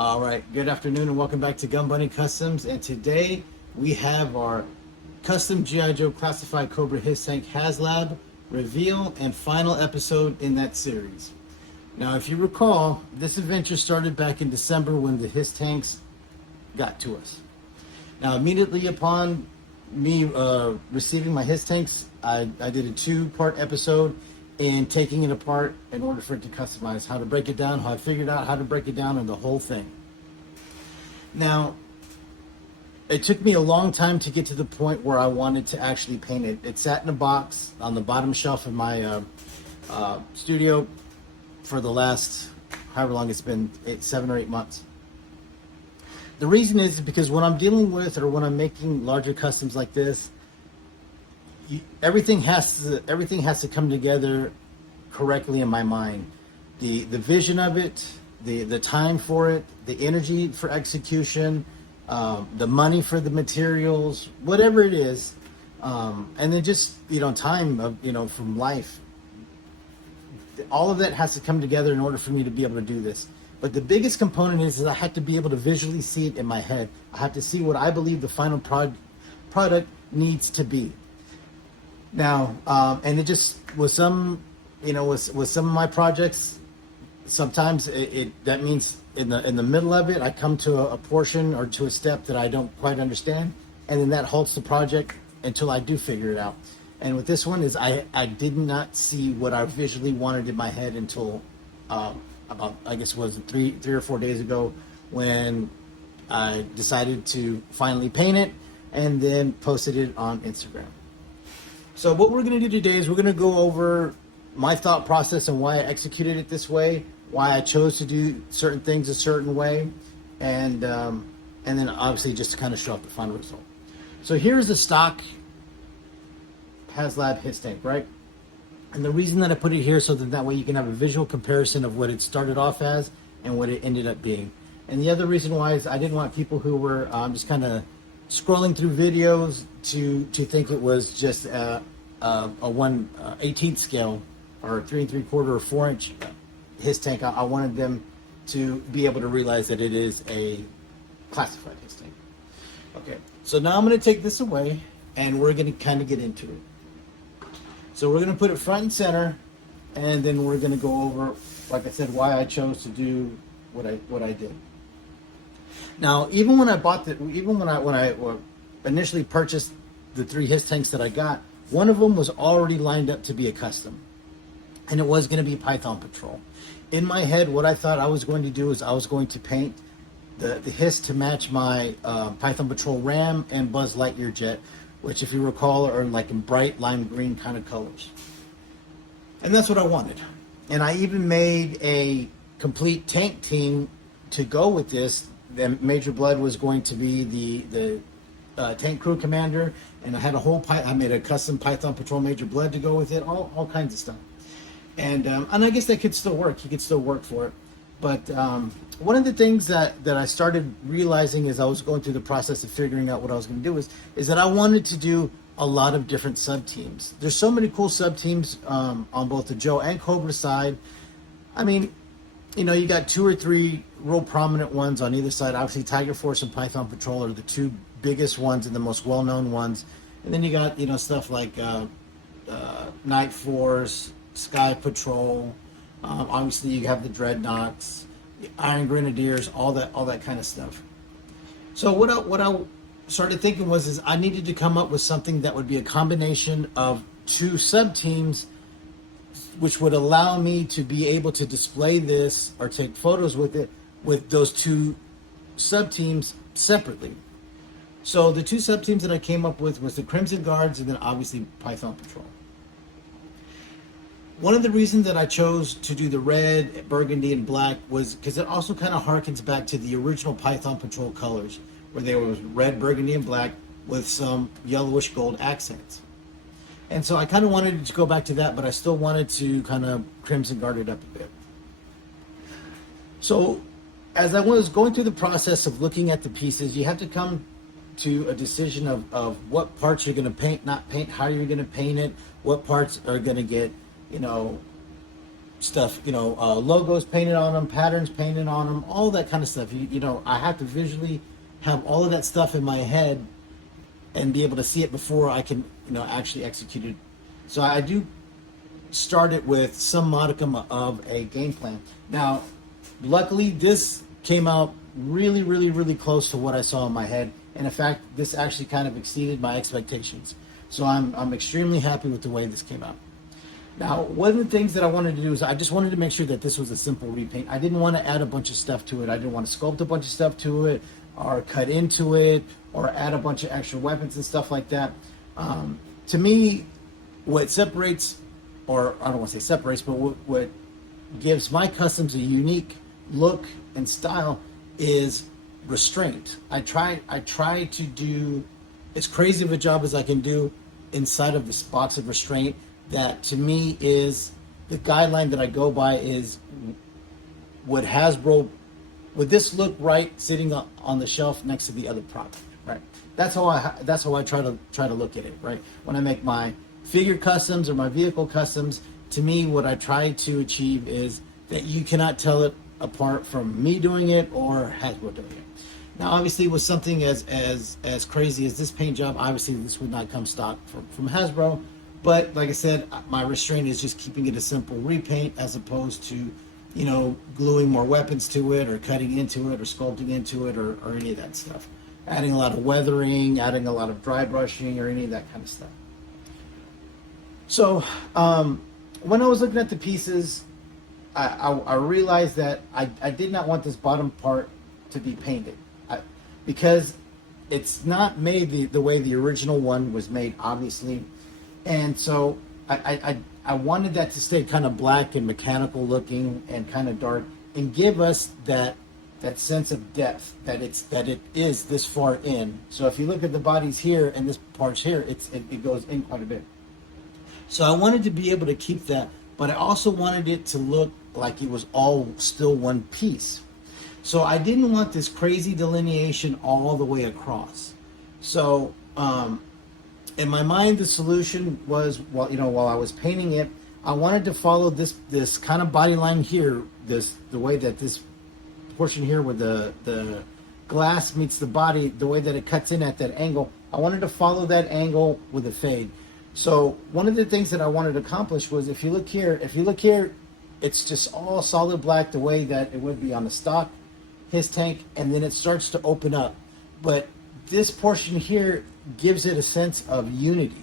All right, good afternoon and welcome back to Gun Bunny Customs. And today we have our custom G.I. Joe classified Cobra His Tank Haslab reveal and final episode in that series. Now, if you recall, this adventure started back in December when the His Tanks got to us. Now, immediately upon me receiving my His Tanks, I did a two-part episode in taking it apart in order for it to customize, how to break it down, how I figured out how to break it down, and the whole thing. Now, it took me a long time to get to the point where I wanted to actually paint it. It sat in a box on the bottom shelf of my studio for the last, however long it's been, 7 or 8 months. The reason is because when I'm dealing with or when I'm making larger customs like this, everything has to come together correctly in my mind. The vision of it, the time for it, the energy for execution, the money for the materials, whatever it is, and then just time of from life. All of that has to come together in order for me to be able to do this. But the biggest component is I have to be able to visually see it in my head. I have to see what I believe the final product needs to be. Now, and it just with some, with some of my projects, sometimes that means in the middle of it, I come to a portion or to a step that I don't quite understand, and then that halts the project until I do figure it out. And with this one is I did not see what I visually wanted in my head until about, I guess it was three or 4 days ago, when I decided to finally paint it and then posted it on Instagram. So what we're going to do today is we're going to go over my thought process and why I executed it this way, why I chose to do certain things a certain way, and then obviously just to kind of show up the final result. So here's the stock Haslab His Tank, right? And the reason that I put it here so that way you can have a visual comparison of what it started off as and what it ended up being. And the other reason why is I didn't want people who were just kind of scrolling through videos to think it was just a 1/18 scale or 3 3/4 or 4-inch His Tank. I wanted them to be able to realize that it is a classified His Tank. Okay, so now I'm going to take this away and we're going to kind of get into it. So we're going to put it front and center, and then we're going to go over, like I said, why I chose to do what I did. Now, even when I initially purchased the 3 His Tanks that I got, one of them was already lined up to be a custom, and it was going to be Python Patrol. In my head, what I thought I was going to do is I was going to paint the His to match my Python Patrol Ram and Buzz Lightyear jet, which, if you recall, are like in bright lime green kind of colors. And that's what I wanted. And I even made a complete tank team to go with this. Then Major Blood was going to be the tank crew commander, and I had I made a custom Python Patrol Major Blood to go with it, all kinds of stuff. And I guess that could still work. He could still work for it. But one of the things that I started realizing as I was going through the process of figuring out what I was going to do is that I wanted to do a lot of different sub teams. There's so many cool sub teams on both the Joe and Cobra side. I mean, you got 2 or 3 real prominent ones on either side. Obviously, Tiger Force and Python Patrol are the 2 biggest ones and the most well-known ones. And then you got stuff like Night Force, Sky Patrol. Obviously, you have the Dreadnoughts, the Iron Grenadiers, all that kind of stuff. So what I started thinking is I needed to come up with something that would be a combination of 2 sub teams, which would allow me to be able to display this or take photos with it with those 2 sub teams separately. So the 2 sub teams that I came up with was the Crimson Guards and then obviously Python Patrol. One of the reasons that I chose to do the red, burgundy, and black was because it also kind of harkens back to the original Python Patrol colors, where they were red, burgundy, and black with some yellowish gold accents. And so I kind of wanted to go back to that, but I still wanted to kind of Crimson Guard it up a bit. So as I was going through the process of looking at the pieces, you have to come to a decision of what parts you're going to paint, not paint, how you're going to paint it, what parts are going to get stuff, logos painted on them, patterns painted on them, all that kind of stuff. I have to visually have all of that stuff in my head and be able to see it before I can, actually execute it. So I do start it with some modicum of a game plan. Now, luckily, this came out really, really, really close to what I saw in my head. And in fact, this actually kind of exceeded my expectations. So I'm extremely happy with the way this came out. Now, one of the things that I wanted to do is I just wanted to make sure that this was a simple repaint. I didn't want to add a bunch of stuff to it. I didn't want to sculpt a bunch of stuff to it or cut into it or add a bunch of extra weapons and stuff like that. To me, what separates, or I don't want to say separates, but what gives my customs a unique look and style is restraint. I try to do as crazy of a job as I can do inside of this box of restraint. That to me is the guideline that I go by is would this look right sitting on the shelf next to the other product, right? That's how I try to look at it, right? When I make my figure customs or my vehicle customs, to me what I try to achieve is that you cannot tell it apart from me doing it or Hasbro doing it. Now, obviously, with something as crazy as this paint job, obviously this would not come stock from Hasbro. But like I said, my restraint is just keeping it a simple repaint as opposed to, gluing more weapons to it or cutting into it or sculpting into it or any of that stuff. Adding a lot of weathering, adding a lot of dry brushing or any of that kind of stuff. So when I was looking at the pieces, I realized that I did not want this bottom part to be painted because it's not made the way the original one was made, obviously. And so I wanted that to stay kind of black and mechanical looking and kind of dark and give us that sense of depth that it is this far in. So if you look at the bodies here and this part's here, it goes in quite a bit. So I wanted to be able to keep that, but I also wanted it to look like it was all still one piece. So I didn't want this crazy delineation all the way across. So in my mind, the solution was, while I was painting it, I wanted to follow this kind of body line here, the way that this portion here where the glass meets the body, the way that it cuts in at that angle, I wanted to follow that angle with a fade. So one of the things that I wanted to accomplish was, if you look here, it's just all solid black the way that it would be on the stock, his tank, and then it starts to open up. But this portion here gives it a sense of unity.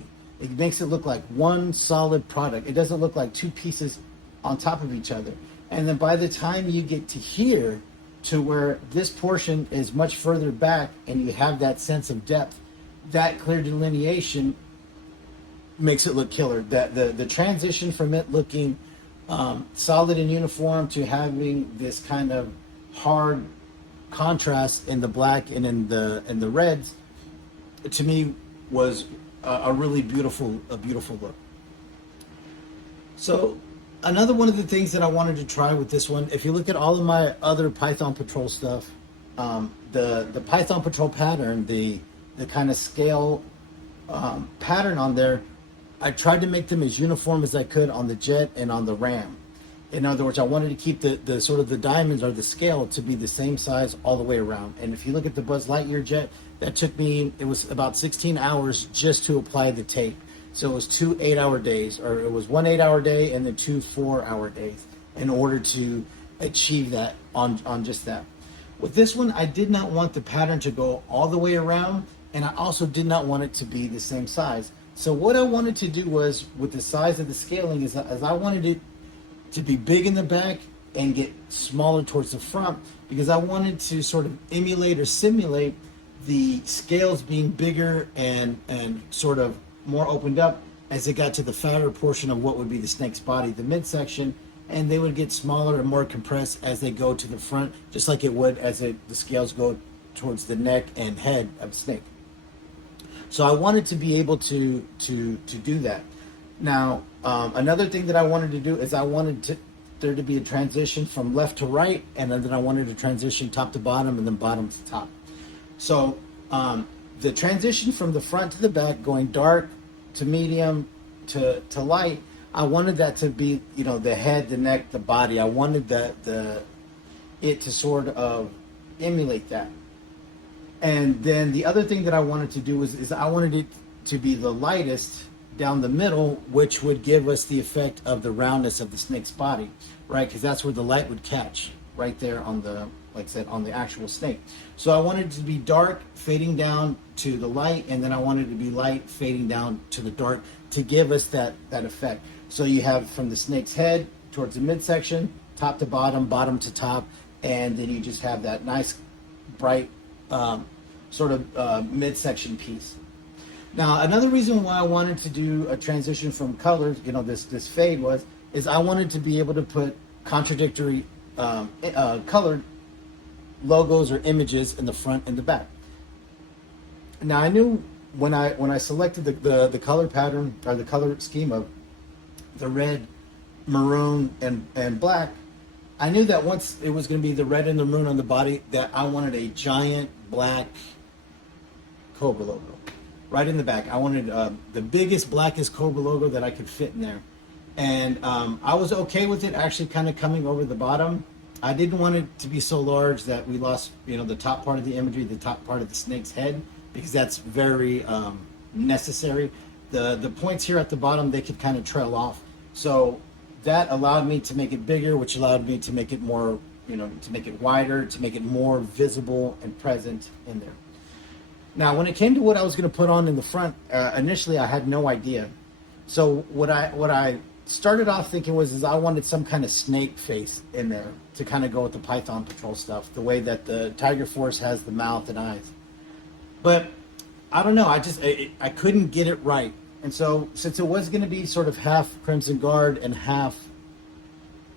It makes it look like one solid product. It doesn't look like two pieces on top of each other. And then by the time you get to here, to where this portion is much further back and you have that sense of depth, that clear delineation makes it look killer. The transition from it looking solid and uniform to having this kind of hard contrast in the black and in the reds, to me was a really beautiful look. So another one of the things that I wanted to try with this one, if you look at all of my other Python Patrol stuff, the Python Patrol pattern, the kind of scale pattern on there, I tried to make them as uniform as I could on the jet and on the ram. In other words, I wanted to keep the sort of the diamonds or the scale to be the same size all the way around. And if you look at the Buzz Lightyear jet, that took me, it was about 16 hours just to apply the tape. So it was 2 8-hour days, or it was 1 8-hour day and then 2 4-hour days in order to achieve that on just that. With this one, I did not want the pattern to go all the way around, and I also did not want it to be the same size. So what I wanted to do was, with the size of the scaling, is I wanted it to be big in the back and get smaller towards the front, because I wanted to sort of emulate or simulate the scales being bigger and sort of more opened up as it got to the fatter portion of what would be the snake's body, the midsection, and they would get smaller and more compressed as they go to the front, just like it would as the scales go towards the neck and head of the snake. So I wanted to be able to do that. Now, another thing that I wanted to do is I wanted there to be a transition from left to right, and then I wanted to transition top to bottom and then bottom to top. So the transition from the front to the back, going dark to medium to light, I wanted that to be, you know, the head, the neck, the body. I wanted it to sort of emulate that. And then the other thing that I wanted to do is I wanted it to be the lightest down the middle, which would give us the effect of the roundness of the snake's body, right? Because that's where the light would catch, right there on the, like I said, on the actual snake. So I wanted it to be dark, fading down to the light, and then I wanted it to be light, fading down to the dark to give us that effect. So you have from the snake's head towards the midsection, top to bottom, bottom to top, and then you just have that nice, bright, sort of midsection piece. Now, another reason why I wanted to do a transition from colors, you know, this fade is I wanted to be able to put contradictory colored logos or images in the front and the back. Now, I knew when I selected the color pattern or the color scheme of the red, maroon, and black, I knew that once it was going to be the red and the maroon on the body, that I wanted a giant black Cobra logo right in the back. I wanted the biggest, blackest Cobra logo that I could fit in there. And I was okay with it actually kind of coming over the bottom. I didn't want it to be so large that we lost, you know, the top part of the imagery, the top part of the snake's head, because that's very necessary. The points here at the bottom, they could kind of trail off. So that allowed me to make it bigger, which allowed me to make it more, you know, to make it wider, to make it more visible and present in there. Now, when it came to what I was going to put on in the front, initially I had no idea. So what I started off thinking is I wanted some kind of snake face in there to kind of go with the Python Patrol stuff, the way that the Tiger Force has the mouth and eyes. But I don't know, I couldn't get it right. And so since it was going to be sort of half Crimson Guard and half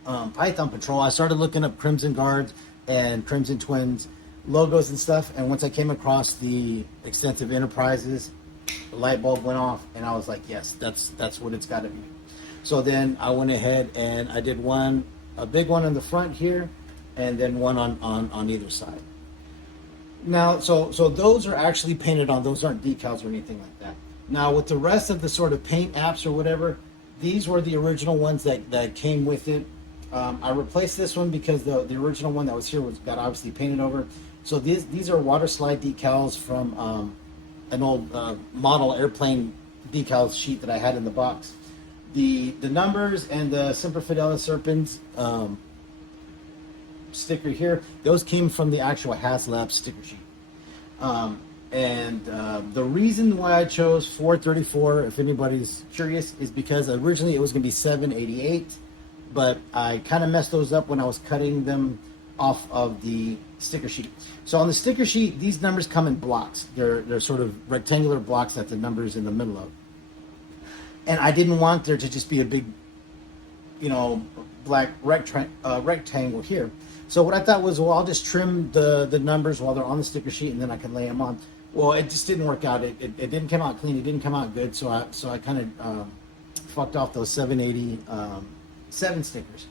Python Patrol, I started looking up Crimson Guards and Crimson Twins logos and stuff. And once I came across the Extensive Enterprises, the light bulb went off, and I was like, yes, that's what it's got to be. So then I went ahead and I did a big one in the front here, and then one on either side. Now, so those are actually painted on. Those aren't decals or anything like that. Now, with the rest of the sort of paint apps or whatever, these were the original ones that came with it. I replaced this one because the original one that was here got obviously painted over. So these are water slide decals from an old model airplane decal sheet that I had in the box. The numbers and the Semper Fidelis Serpens sticker here, those came from the actual Haslab sticker sheet. And the reason why I chose 434, if anybody's curious, is because originally it was going to be 788, but I kind of messed those up when I was cutting them off of the sticker sheet. So on the sticker sheet, these numbers come in blocks. They're sort of rectangular blocks that the number's in the middle of. And I didn't want there to just be a big, you know, black rectangle here. So what I thought was, well, I'll just trim the numbers while they're on the sticker sheet, and then I can lay them on. Well, it just didn't work out. It didn't come out clean. It didn't come out good. So I kind of fucked off those 787 stickers.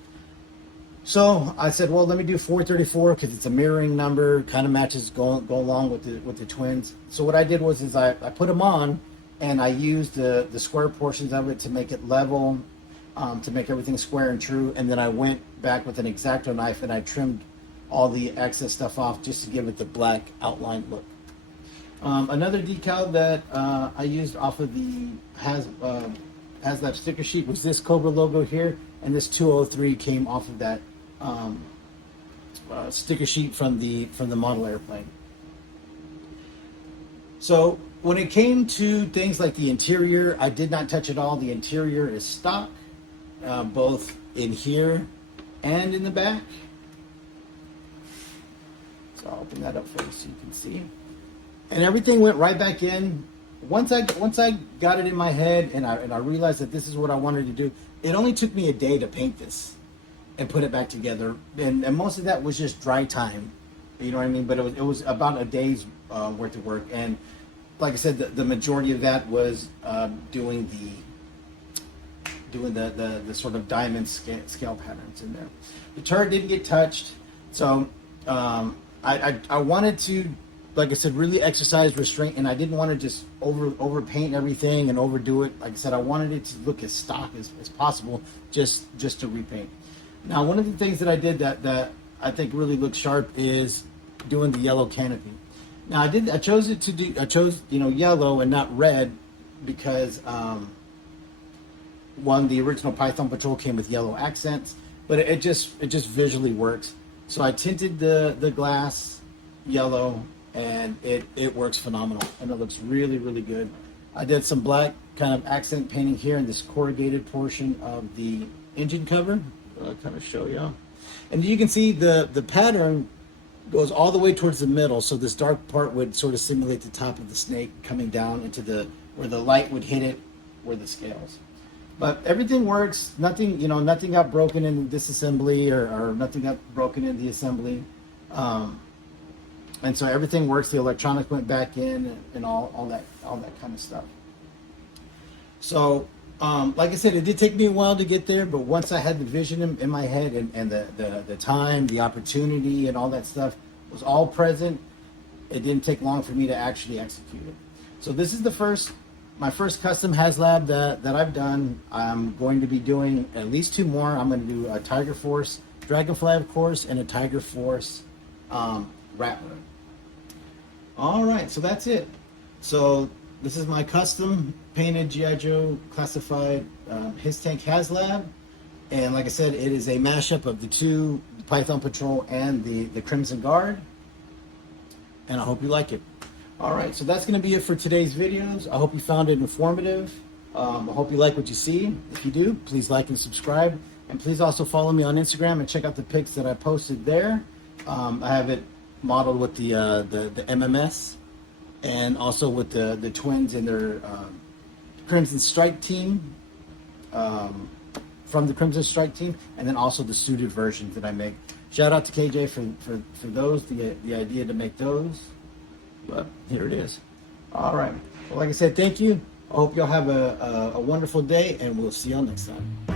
So I said, well, let me do 434 because it's a mirroring number, kind of matches go along with the twins. So what I did was I put them on, and I used the square portions of it to make it level, to make everything square and true. And then I went back with an X-Acto knife and I trimmed all the excess stuff off just to give it the black outline look. Another decal that I used off of the Haslab sticker sheet was this Cobra logo here, and this 203 came off of that sticker sheet from the model airplane. So when it came to things like the interior, I did not touch it all. The interior is stock, both in here and in the back. So I'll open that up for you so you can see. And everything went right back in. Once I got it in my head and I realized that this is what I wanted to do, it only took me a day to paint this and put it back together. And most of that was just dry time. You know what I mean? But it was about a day's worth of work. And like I said, the majority of that was doing the sort of diamond scale patterns in there. The turret didn't get touched, so I wanted to like I said, really exercise restraint, and I didn't want to just overpaint everything and overdo it. Like I said, I wanted it to look as stock as possible, just to repaint. Now, one of the things that I did that I think really looks sharp is doing the yellow canopy. Now, I chose yellow and not red because one, the original Python Patrol came with yellow accents, but it just visually works. So I tinted the glass yellow, and it works phenomenal, and it looks really, really good. I did some black kind of accent painting here in this corrugated portion of the engine cover. I'll kind of show you. And you can see the pattern goes all the way towards the middle, so this dark part would sort of simulate the top of the snake coming down into where the light would hit it, where the scales. But everything works. Nothing got broken in this assembly, or nothing got broken in the assembly. And so everything works. The electronics went back in, and all that kind of stuff. So, like I said, it did take me a while to get there, but once I had the vision in my head, and the time, the opportunity, and all that stuff was all present, it didn't take long for me to actually execute it. So this is my first custom Haslab that I've done. I'm going to be doing at least 2 more. I'm going to do a Tiger Force Dragonfly, of course, and a Tiger Force Rattler. All right, so that's it. So this is my custom painted G.I. Joe classified His Tank Haslab. And like I said, it is a mashup of the 2, the Python Patrol and the Crimson Guard. And I hope you like it. All right, so that's going to be it for today's videos. I hope you found it informative. I hope you like what you see. If you do, please like and subscribe. And please also follow me on Instagram and check out the pics that I posted there. I have it modeled with the MMS, and also with the twins and their Crimson Strike team, from the Crimson Strike team, and then also the suited versions that I make. Shout out to KJ for those, the idea to make those. But here it is. All right. Well, like I said, thank you. I hope y'all have a wonderful day, and we'll see y'all next time.